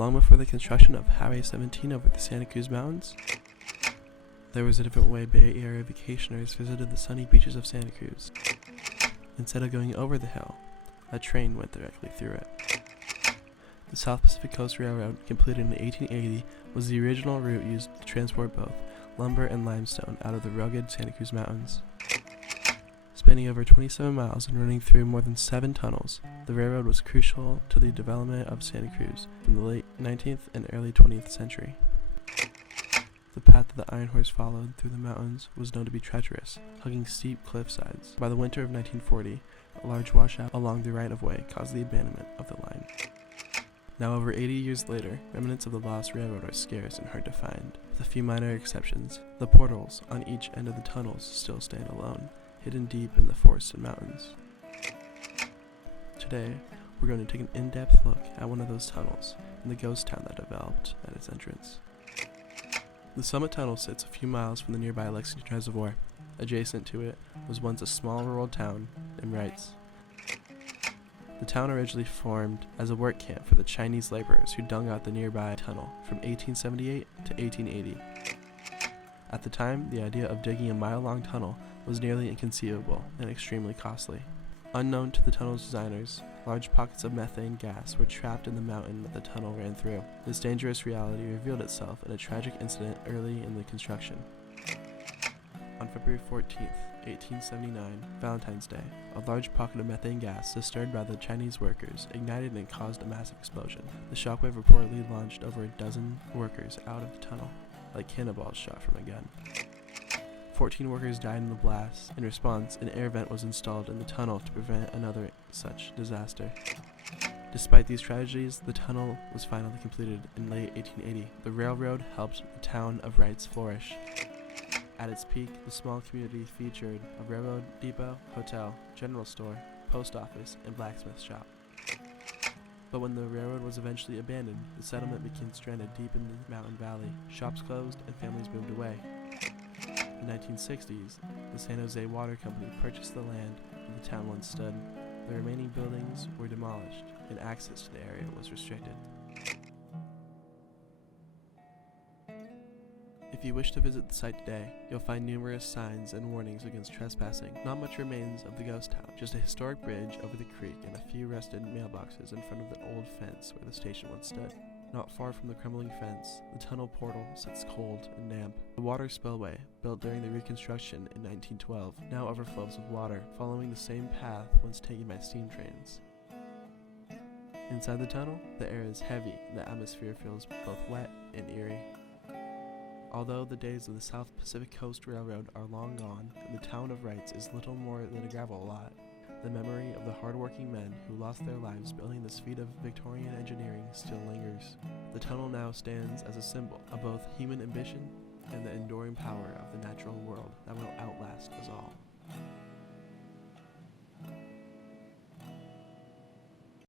Long before the construction of Highway 17 over the Santa Cruz Mountains, there was a different way Bay Area vacationers visited the sunny beaches of Santa Cruz. Instead of going over the hill, a train went directly through it. The South Pacific Coast Railroad, completed in 1880, was the original route used to transport both lumber and limestone out of the rugged Santa Cruz Mountains. Spanning over 27 miles and running through more than 7 tunnels, the railroad was crucial to the development of Santa Cruz from the late 19th and early 20th century. The path that the Iron Horse followed through the mountains was known to be treacherous, hugging steep cliff sides. By the winter of 1940, a large washout along the right-of-way caused the abandonment of the line. Now over 80 years later, remnants of the lost railroad are scarce and hard to find. With a few minor exceptions, the portals on each end of the tunnels still stand alone, hidden deep in the forests and mountains. Today, we're going to take an in-depth look at one of those tunnels and the ghost town that developed at its entrance. The Summit Tunnel sits a few miles from the nearby Lexington Reservoir. Adjacent to it was once a small rural town named Wrights. The town originally formed as a work camp for the Chinese laborers who dug out the nearby tunnel from 1878 to 1880. At the time, the idea of digging a mile-long tunnel was nearly inconceivable and extremely costly. Unknown to the tunnel's designers, large pockets of methane gas were trapped in the mountain that the tunnel ran through. This dangerous reality revealed itself in a tragic incident early in the construction. On February 14th, 1879, Valentine's Day, a large pocket of methane gas disturbed by the Chinese workers ignited and caused a massive explosion. The shockwave reportedly launched over a dozen workers out of the tunnel, like cannonballs shot from a gun. 14 workers died in the blast. In response, an air vent was installed in the tunnel to prevent another such disaster. Despite these tragedies, the tunnel was finally completed in late 1880. The railroad helped the town of Wrights flourish. At its peak, the small community featured a railroad depot, hotel, general store, post office, and blacksmith shop. But when the railroad was eventually abandoned, the settlement became stranded deep in the mountain valley. Shops closed and families moved away. In the 1960s, the San Jose Water Company purchased the land where the town once stood. The remaining buildings were demolished, and access to the area was restricted. If you wish to visit the site today, you'll find numerous signs and warnings against trespassing. Not much remains of the ghost town, just a historic bridge over the creek and a few rusted mailboxes in front of the old fence where the station once stood. Not far from the crumbling fence, the tunnel portal sits cold and damp. The water spillway, built during the Reconstruction in 1912, now overflows with water, following the same path once taken by steam trains. Inside the tunnel, the air is heavy and the atmosphere feels both wet and eerie. Although the days of the South Pacific Coast Railroad are long gone, and the town of Wrights is little more than a gravel lot, the memory of the hardworking men who lost their lives building this feat of Victorian engineering still lingers. The tunnel now stands as a symbol of both human ambition and the enduring power of the natural world that will outlast us all.